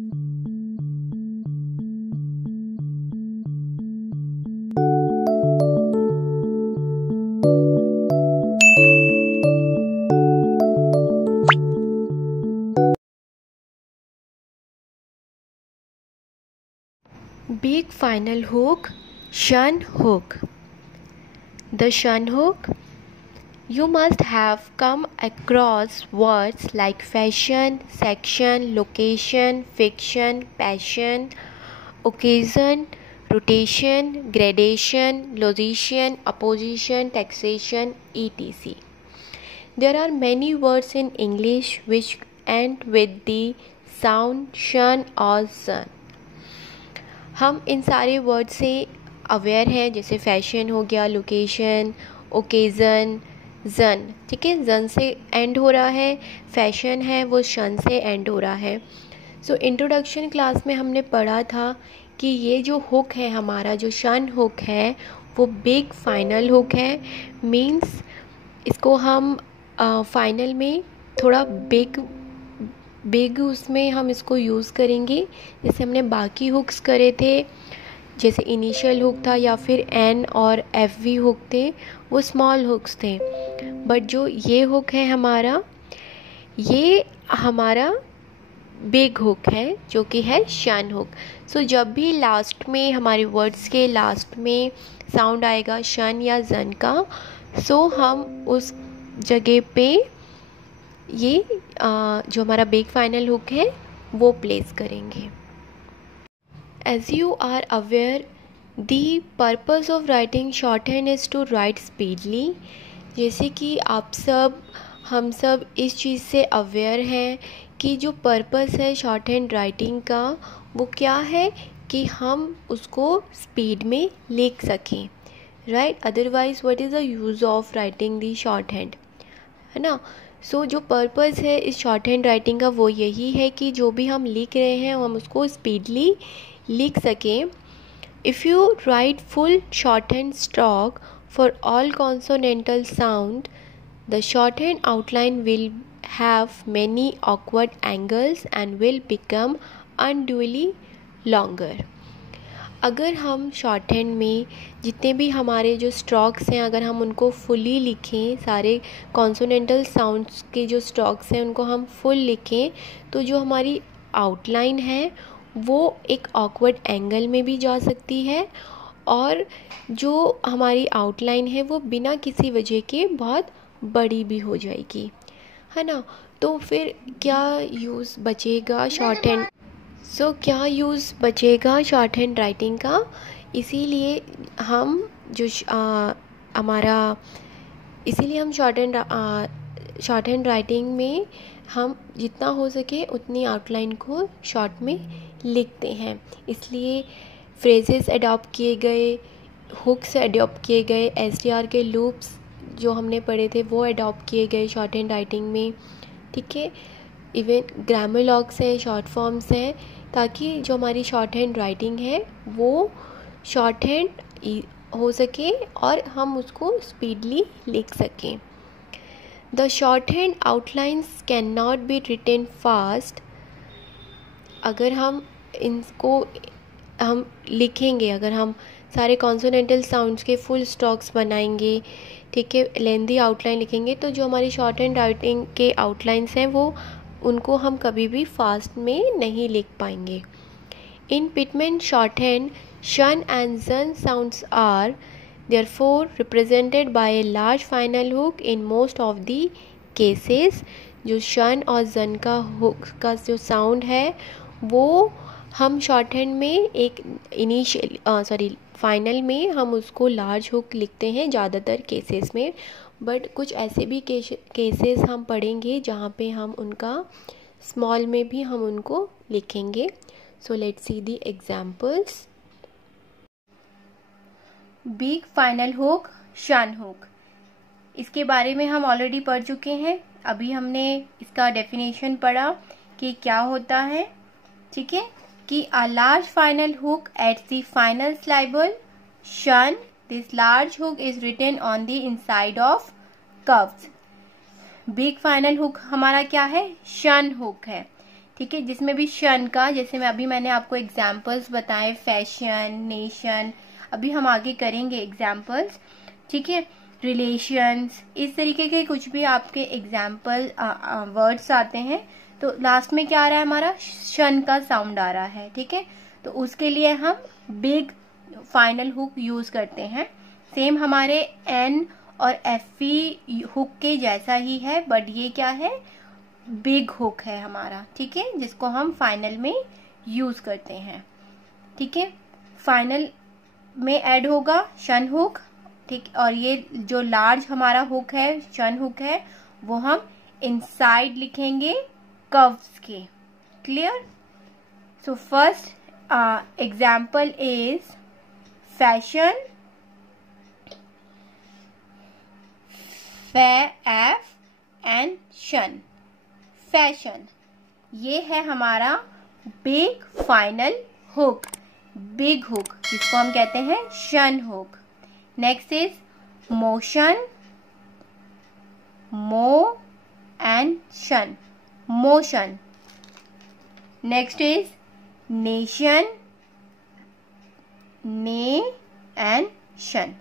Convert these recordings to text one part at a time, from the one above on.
Big final hook, shun hook. The shun hook. You must have come across words like fashion, section, location, fiction, passion, occasion, rotation, gradation, logician, opposition, taxation, etc. There are many words in English which end with the sound shun or sun. हम इन सारे word से aware हैं, जैसे fashion हो गया, location, occasion, जन, ठीक है, जन से एंड हो रहा है, फैशन है वो शन से एंड हो रहा है। सो इंट्रोडक्शन क्लास में हमने पढ़ा था कि ये जो हुक है हमारा, जो शन हुक है वो बिग फाइनल हुक है। मीन्स इसको हम फाइनल में थोड़ा बिग उसमें हम इसको यूज़ करेंगे, जैसे हमने बाकी हुक्स करे थे, जैसे इनिशियल हुक था या फिर एन और एफ वी हुक थे, वो स्मॉल हुक्स थे। बट जो ये हुक है हमारा, ये हमारा बिग हुक है जो कि है शन हुक। सो जब भी लास्ट में हमारे वर्ड्स के लास्ट में साउंड आएगा शन या जन का, सो हम उस जगह पे ये जो हमारा बिग फाइनल हुक है वो प्लेस करेंगे। As you are aware, the purpose of writing shorthand is to write speedily. जैसे कि हम सब इस चीज़ से अवेयर हैं कि जो पर्पस है शॉर्ट हैंड राइटिंग का वो क्या है कि हम उसको स्पीड में लिख सकें, right. Otherwise what is the use of writing the short hand, है ना। सो जो पर्पस है इस शॉर्ट हैंड राइटिंग का वो यही है कि जो भी हम लिख रहे हैं हम उसको स्पीडली लिख सकें। If you write full short hand stroke for all consonantal sound, the short hand outline will have many awkward angles and will become unduly longer. अगर हम शॉर्ट हैंड में जितने भी हमारे जो स्ट्रोक्स हैं अगर हम उनको फुली लिखें, सारे कॉन्सोनेंटल साउंड्स के जो स्ट्रोक्स हैं उनको हम फुल लिखें, तो जो हमारी आउटलाइन है वो एक ऑकवर्ड एंगल में भी जा सकती है और जो हमारी आउटलाइन है वो बिना किसी वजह के बहुत बड़ी भी हो जाएगी, है ना। तो फिर क्या यूज़ बचेगा शॉर्ट हैंड, क्या यूज़ बचेगा शॉर्ट हैंड राइटिंग का। इसीलिए हम हम शॉर्ट हैंड राइटिंग में हम जितना हो सके उतनी आउटलाइन को शॉर्ट में लिखते हैं। इसलिए फ्रेजेस अडॉप्ट किए गए, हुक्स अडॉप्ट किए गए, एसटीआर के लूप्स जो हमने पढ़े थे वो अडॉप्ट किए गए शॉर्ट हैंड राइटिंग में, ठीक है। इवन ग्रामर लॉग्स हैं, शॉर्ट फॉर्म्स हैं, ताकि जो हमारी शॉर्ट हैंड राइटिंग है वो शॉर्ट हैंड हो सके और हम उसको स्पीडली लिख सकें। The short hand outlines can not be written fast. अगर हम लिखेंगे, अगर हम सारे कॉन्सोनेंटल साउंड्स के फुल स्टॉक्स बनाएंगे, ठीक है, लेंदी आउटलाइन लिखेंगे, तो जो हमारी शॉर्ट हैंड राइटिंग के आउटलाइंस हैं वो उनको हम कभी भी फास्ट में नहीं लिख पाएंगे। In Pitman shorthand, shun and jun sounds are therefore represented by a large final hook in most of the cases। जो शन और जन का हुक का जो साउंड है वो हम शॉर्ट हैंड में एक फाइनल में हम उसको लार्ज हुक लिखते हैं ज़्यादातर केसेस में। बट कुछ ऐसे भी केसेस हम पढ़ेंगे जहाँ पे हम उनका स्मॉल में भी हम उनको लिखेंगे। So let's see the examples. Big final hook, शन हुक, इसके बारे में हम ऑलरेडी पढ़ चुके हैं। अभी हमने इसका डेफिनेशन पढ़ा कि क्या होता है, ठीक है, कि a large final hook at the final syllable shun, this large hook is written on the inside of curves. Big final hook हमारा क्या है, शन हुक है, ठीक है, जिसमें भी शन का, जैसे मैंने आपको एग्जाम्पल्स बताए, फैशन, नेशन, अभी हम आगे करेंगे एग्जाम्पल्स, ठीक है, रिलेशंस, इस तरीके के कुछ भी आपके एग्जाम्पल वर्ड्स आते हैं तो लास्ट में क्या आ रहा है, हमारा शन का साउंड आ रहा है। ठीक है, तो उसके लिए हम बिग फाइनल हुक यूज करते हैं। सेम हमारे एन और एफी हुक के जैसा ही है, बट ये क्या है, बिग हुक है हमारा। ठीक है, जिसको हम फाइनल में यूज करते हैं। ठीक है, फाइनल में ऐड होगा शन हुक। ठीक, और ये जो लार्ज हमारा हुक है, शन हुक है, वो हम इनसाइड लिखेंगे कर्व्स के। Clear? So first example is fashion, F and शन। फैशन, ये है हमारा big final hook, big hook, जिसको हम कहते हैं शन हुक। नेक्स्ट इज मोशन, मो एंड शन, मोशन। नेक्स्ट इज नेशन, ने एंड शन,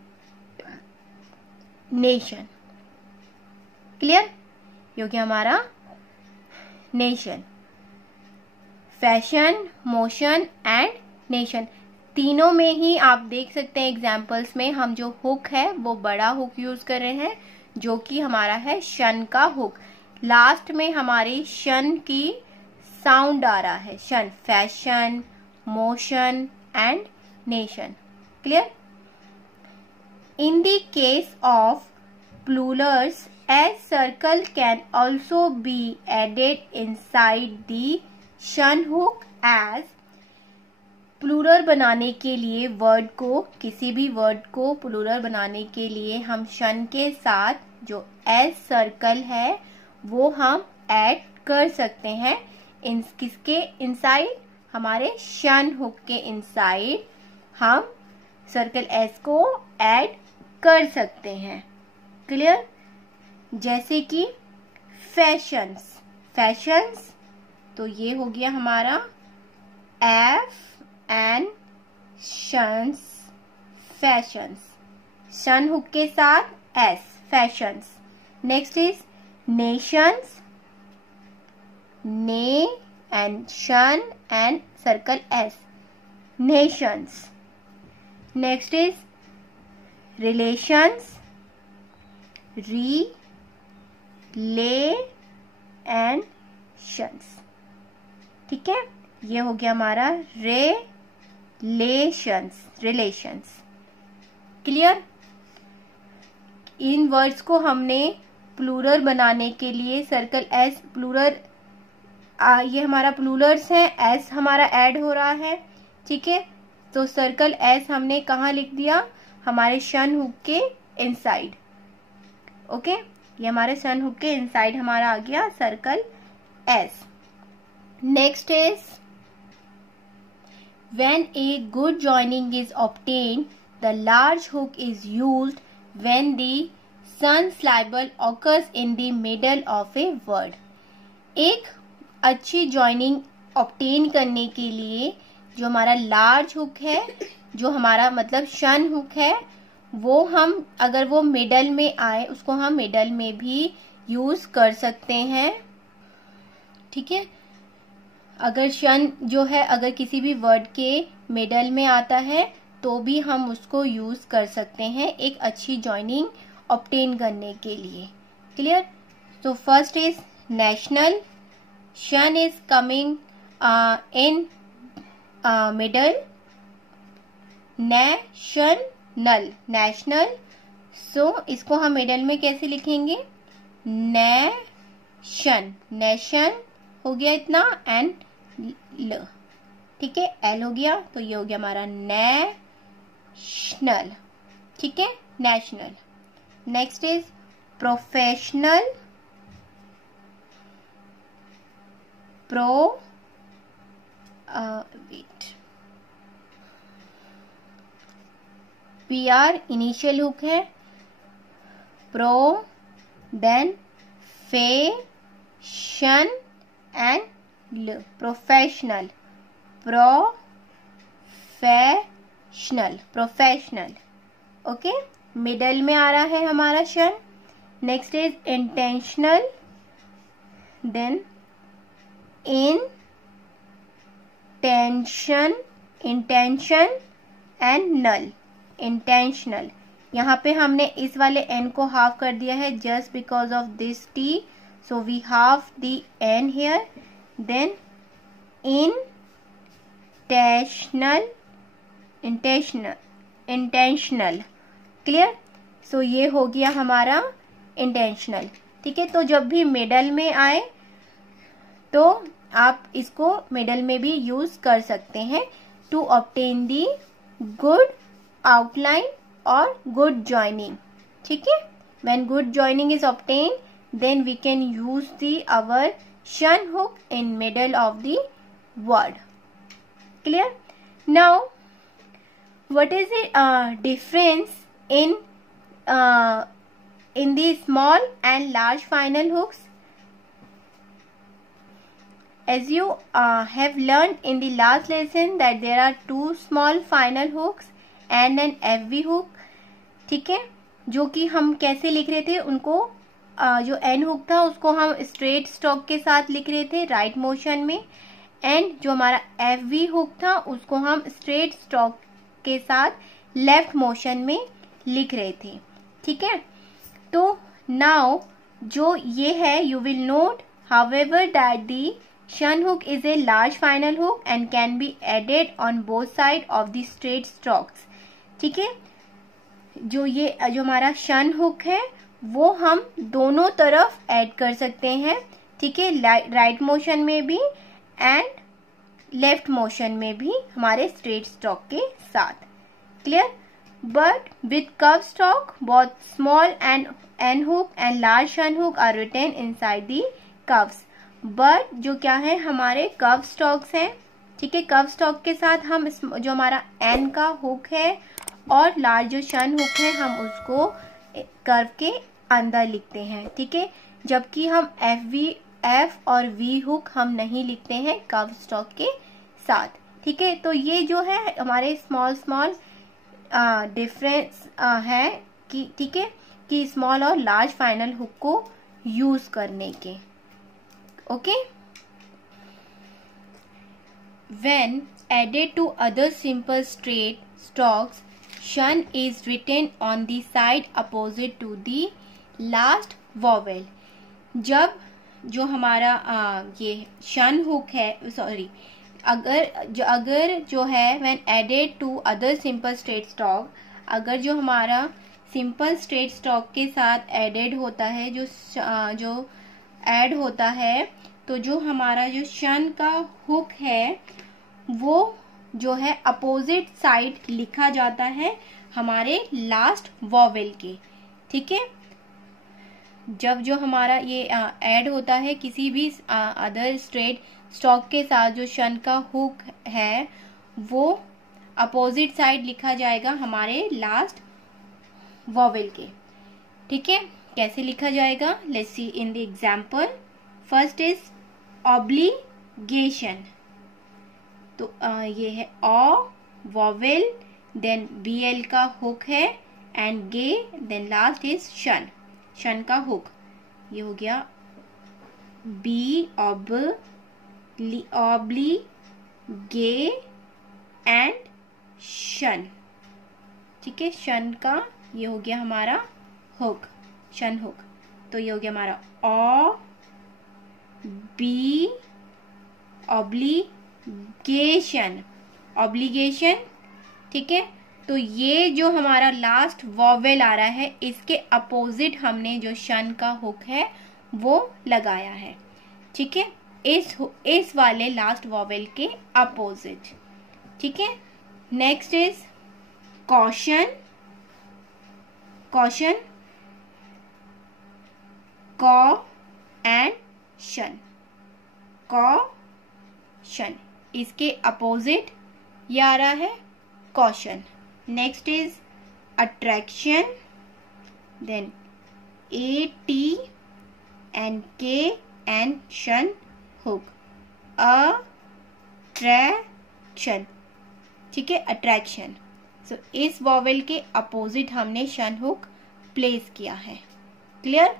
नेशन। क्लियर? ये हो गया हमारा nation. Fashion, motion and nation, तीनों में ही आप देख सकते हैं एग्जाम्पल्स में हम जो हुक है वो बड़ा हुक यूज कर रहे हैं, जो कि हमारा है शन का हुक। लास्ट में हमारी शन की साउंड आ रहा है, शन। Fashion, motion and nation. Clear? In the case of plurals, a circle can also be added inside the shun hook as plural बनाने के लिए वर्ड को, किसी भी वर्ड को प्लूरल बनाने के लिए हम शन के साथ जो एस सर्कल है वो हम ऐड कर सकते हैं। किसके इनसाइड? हमारे शन हुक के इनसाइड हम सर्कल एस को ऐड कर सकते हैं। क्लियर? जैसे कि फैशंस, फैशंस, तो ये हो गया हमारा एफ एंड शंस, फैशंस, शन हुक के साथ S, fashions. Next is Nations, ने एंड शन and circle S, Nations. Next is relations, री, ले एंड शंस। ठीक है, ये हो गया हमारा रिलेशंस, रिलेशंस। क्लियर? इन वर्ड्स को हमने प्लूरल बनाने के लिए सर्कल एस, प्लूरल, ये हमारा प्लूरल्स है, एस हमारा ऐड हो रहा है। ठीक है, तो सर्कल एस हमने कहाँ लिख दिया? हमारे शन हुक के इनसाइड। ओके, ये हमारे शन हुक के इनसाइड हमारा आ गया circle S. Next is when a good joining is obtained, the large hook is used when the sun syllable occurs in the middle of a word. एक अच्छी joining obtain करने के लिए जो हमारा large hook है, जो हमारा मतलब शन हुक है, वो हम अगर वो मिडल में आए उसको हम मिडल में भी यूज कर सकते हैं। ठीक है, अगर शन जो है अगर किसी भी वर्ड के मिडल में आता है तो भी हम उसको यूज कर सकते हैं एक अच्छी जॉइनिंग ऑब्टेन करने के लिए। क्लियर? तो first is national, shun is coming in middle, national, national. So इसको हम मिडल में कैसे लिखेंगे? नेशन, नेशन हो गया इतना, एंड ल, ठीक है, एल हो गया, तो ये हो गया हमारा नेशनल। ठीक है, national. Next is professional, wait, P R initial hook है, pro, then fe, shun and professional, professional. Okay, middle में आ रहा है हमारा shun. Next is intentional, then intention and nal. Intentional, यहाँ पे हमने इस वाले एन को हाफ कर दिया है just because of this T, so we half the N here. Then intentional, clear. So ये हो गया हमारा इंटेंशनल। ठीक है, तो जब भी मिडल में आए तो आप इसको मिडल में भी यूज कर सकते हैं to obtain the good outline और गुड जॉइनिंग। ठीक है, when good joining is obtain then we can use the our shun hook in middle of the word. Clear. Now what is the difference in the small and large final hooks? As you have learned in the last lesson that there are two small final hooks and an FV hook. ठीक है, जो कि हम कैसे लिख रहे थे उनको, जो एन हुक था उसको हम स्ट्रेट स्ट्रोक के साथ लिख रहे थे राइट मोशन में, एंड जो हमारा FV हुक था उसको हम स्ट्रेट स्ट्रोक के साथ लेफ्ट मोशन में लिख रहे थे। ठीक है, तो नाउ जो ये है, you will note however that the shun hook is a large final hook and can be added on both side of the straight strokes. ठीक है, जो हमारा शन हुक है वो हम दोनों तरफ ऐड कर सकते हैं। ठीक है, राइट मोशन में भी एंड लेफ्ट मोशन में भी हमारे स्ट्रेट स्ट्रोक के साथ। Clear. But with curve stroke both small and N hook and large shun hook are written inside the curves. But जो क्या है, हमारे कर्व स्ट्रोक्स हैं। ठीक है, कर्व स्ट्रोक के साथ हम जो हमारा एन का हुक है और लार्ज जो शन हुक है हम उसको कर्व के अंदर लिखते हैं। ठीक है, जबकि हम एफ और वी हुक हम नहीं लिखते हैं कर्व स्ट्रोक के साथ। ठीक है, तो ये जो है हमारे स्मॉल डिफरेंस है कि, ठीक है, कि स्मॉल और लार्ज फाइनल हुक को यूज करने के। Okay, when added to other simple straight strokes shun is written on the side opposite to the last vowel. जब जो हमारा ये शन हुक है, सॉरी, अगर जो है when added to other simple straight stroke, अगर जो हमारा सिंपल स्ट्रेट स्ट्रोक के साथ एडेड होता है, जो ऐड होता है, तो जो हमारा जो शन का हुक है वो जो है अपोजिट साइड लिखा जाता है हमारे लास्ट वॉवेल के। ठीक है, जब जो हमारा ये ऐड होता है किसी भी अदर स्ट्रेट स्ट्रोक के साथ, जो शन का हुक है वो अपोजिट साइड लिखा जाएगा हमारे लास्ट वॉवेल के। ठीक है, कैसे लिखा जाएगा, let's see in the example. First is obligation, तो ये है ऑ वॉवेल, देन BL का हुक है and ga, then last is shun का हुक। ये हो गया बी ऑब्ली गे एंड शन। ठीक है, शन का ये हो गया हमारा हुक, शन हुक। तो ये हो गया हमारा ऑ बी ऑब्लिगेशन। ठीक है, तो ये जो हमारा लास्ट वॉवेल आ रहा है इसके अपोजिट हमने जो शन का हुक है वो लगाया है। ठीक है, इस वाले लास्ट वॉवेल के अपोजिट। ठीक है, next is caution cau and shun, इसके अपोजिट ये आ रहा है caution. Next is attraction, then AT and K and shun hook. Attraction, ठीक है, अट्रैक्शन। सो इस वॉवेल के अपोजिट हमने शन हुक प्लेस किया है। क्लियर?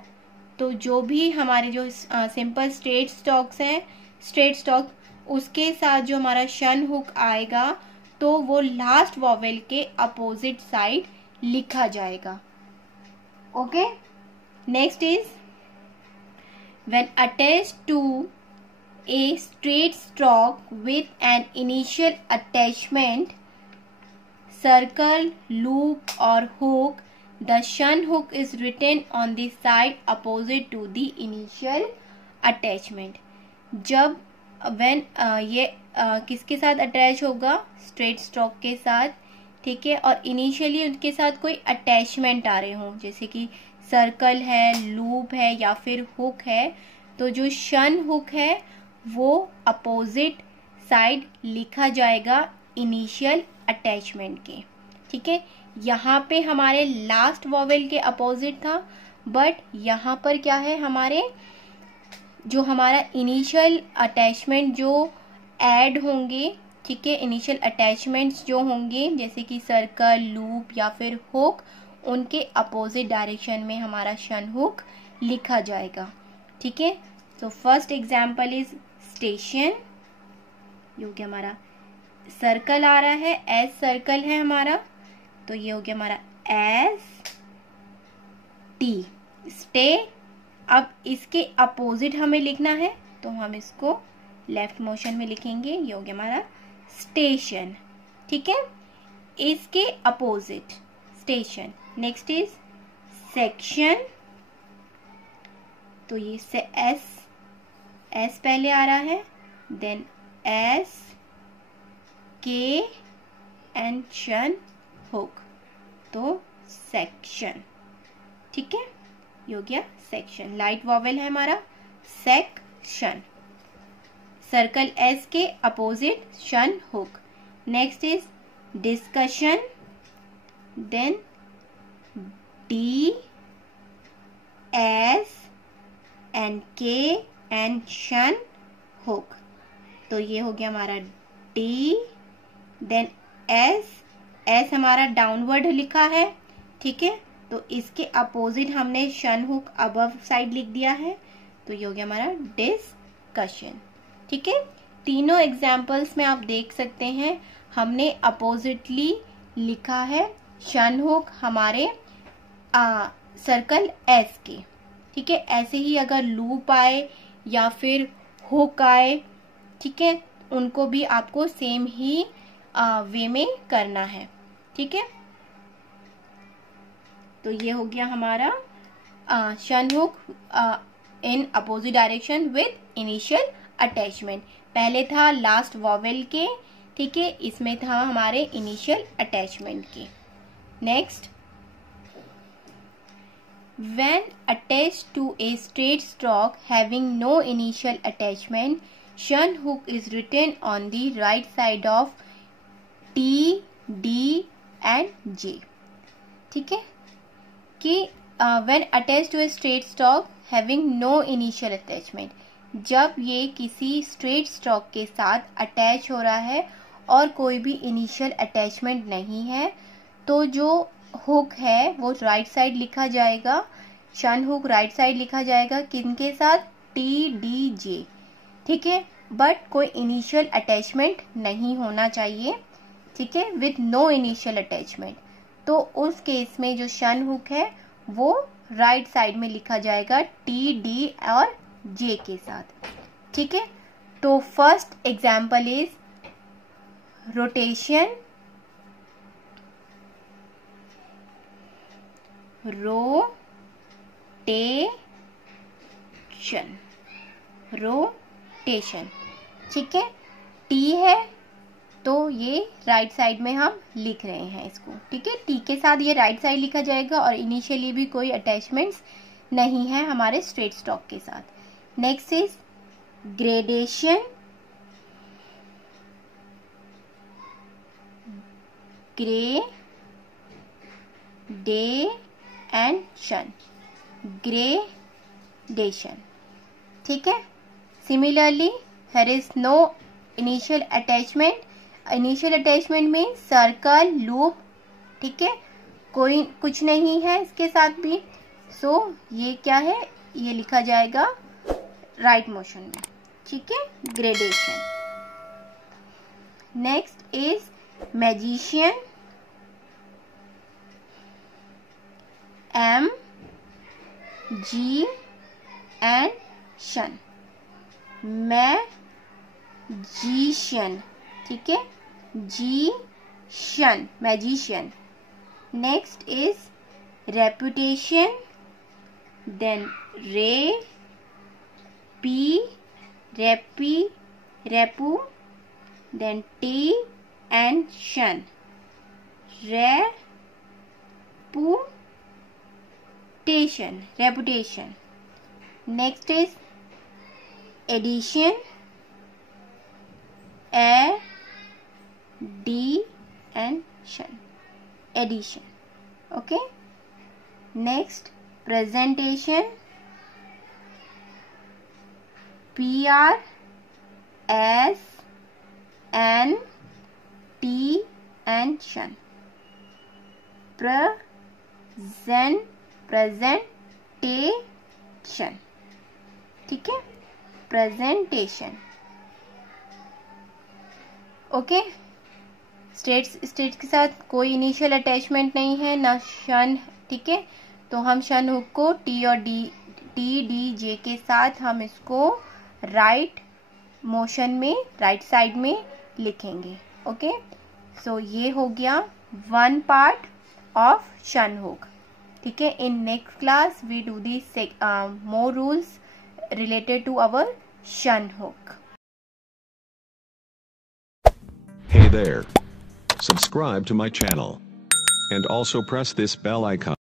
तो जो भी हमारे जो सिंपल स्ट्रेट स्टॉक्स हैं, स्ट्रेट स्टॉक, उसके साथ जो हमारा शन हुक आएगा तो वो लास्ट वॉवेल के अपोजिट साइड लिखा जाएगा। Okay, next is when attached to a straight stroke with an initial attachment, circle, loop or hook, the shun hook is written on the side opposite to the initial attachment. जब when ये किसके साथ attach होगा? Straight stroke के साथ, ठीक है, और इनिशियली उनके साथ कोई अटैचमेंट आ रहे हों, जैसे कि सर्कल है, लूप है या फिर हुक है, तो जो शन हुक है वो अपोजिट साइड लिखा जाएगा इनिशियल अटैचमेंट के। ठीक है, यहाँ पे हमारे लास्ट वॉवेल के अपोजिट था, बट यहाँ पर क्या है, हमारे जो हमारा इनिशियल अटैचमेंट जो ऐड होंगे, ठीक है, इनिशियल अटैचमेंट्स जो होंगे जैसे कि सर्कल, लूप या फिर हुक, उनके अपोजिट डायरेक्शन में हमारा शन हुक लिखा जाएगा। ठीक है, तो फर्स्ट एग्जाम्पल इज स्टेशन, जो कि हमारा सर्कल आ रहा है, एस सर्कल है हमारा, तो ये हो गया हमारा एस टी, स्टे। अब इसके अपोजिट हमें लिखना है तो हम इसको लेफ्ट मोशन में लिखेंगे, ये हो गया हमारा स्टेशन। ठीक है, इसके opposite station. Next is section, तो ये से एस पहले आ रहा है, देन एस के एंड शन हुक, तो सेक्शन। ठीक है, ये हो गया सेक्शन, लाइट वॉवेल है हमारा सेक्शन। सर्कल एस के opposite shun hook. Next is discussion, then D S and K and shun hook, तो ये हो गया हमारा डी, देन एस हमारा डाउनवर्ड लिखा है। ठीक है, तो इसके अपोजिट हमने शन हुक अबव साइड लिख दिया है, तो ये हो गया हमारा डिस्कशन। ठीक है, तीनों एग्जाम्पल्स में आप देख सकते हैं हमने अपोजिटली लिखा है शन हुक हमारे सर्कल एस के। ठीक है, ऐसे ही अगर लूप आए या फिर हुक आए, ठीक है, उनको भी आपको सेम ही वे में करना है। ठीक है, तो ये हो गया हमारा शन hook in opposite direction with initial attachment. पहले था लास्ट वॉवेल के, ठीक है, इसमें था हमारे इनिशियल अटैचमेंट के। Next, when attached to a straight stroke having no initial attachment, shun hook is written on the right side of T, D and J. ठीक है, कि when attached to a straight stroke having no initial attachment, जब ये किसी straight stroke के साथ attach हो रहा है और कोई भी इनिशियल अटैचमेंट नहीं है, तो जो हुक है वो राइट साइड लिखा जाएगा, शन हुक राइट साइड लिखा जाएगा, किनके साथ, टी डी जे। ठीक है, बट कोई इनिशियल अटैचमेंट नहीं होना चाहिए। ठीक है, विथ नो इनिशियल अटैचमेंट, तो उस केस में जो शन हुक है वो राइट साइड में लिखा जाएगा टी डी और जे के साथ। ठीक है, तो first example is rotation, rotation. ठीक है, टी है तो ये राइट साइड में हम लिख रहे हैं इसको। ठीक है, टी के साथ ये राइट साइड लिखा जाएगा और इनिशियली भी कोई अटैचमेंट्स नहीं है हमारे स्ट्रेट स्ट्रोक के साथ। Next is gradation, gradation, gradation. ठीक है, similarly here is no initial attachment. Initial attachment में सर्कल, लूप, ठीक है, कोई कुछ नहीं है इसके साथ भी. सो ये क्या है, ये लिखा जाएगा राइट मोशन में, ठीक है, gradation. Next is magician. M G and shun. Magician, ठीक है, G shun, magician. Next is reputation, then re, P, repi, repu, then T and shun, reputation. Next is addition, A, D and tion, addition. Okay. Next, presentation, P, R, S, N, T and tion. Presentation, ठीक है, presentation. Okay. States के साथ कोई initial attachment नहीं है, ना शन, ठीक है, तो हम शन हुक को टी और डी जे के साथ हम इसको राइट मोशन में, राइट साइड में लिखेंगे. ओके. सो ये हो गया one part of shun hook, ठीक है. In next class we do the more rules related to our शन hook. Hey there. Subscribe to my channel. And also press this bell icon.